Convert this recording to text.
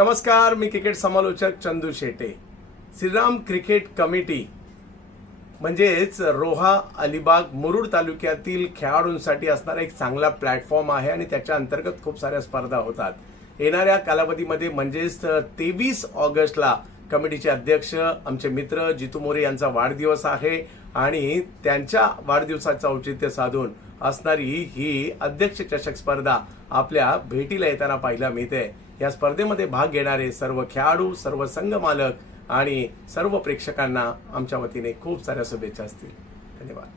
नमस्कार, मी क्रिकेट समालोचक Chandu Shete. Shriram cricket committee म्हणजेच रोहा, अलिबाग, मुरुड तालुक्यातील खेळाडूंसाठी असणारा एक चांगला प्लॅटफॉर्म आहे आणि त्याच्या अंतर्गत खूप साऱ्या स्पर्धा होतात. येणाऱ्या कालावधीमध्ये म्हणजेच 23 ऑगस्टला कमिटीचे अध्यक्ष आमचे मित्र जितू मोरे यांचा वाढदिवस आहे आणि त्यांच्या वाढदिवसाचं औचित्य साधून असणारी ही अध्यक्ष चषक स्पर्धा आपल्या भेटीला येताना पाहायला मिळते. या स्पर्धेमध्ये भाग घेणारे सर्व खेळाडू, सर्व संघ मालक आणि सर्व प्रेक्षकांना आमच्या वतीने खूप साऱ्या शुभेच्छा असतील. धन्यवाद.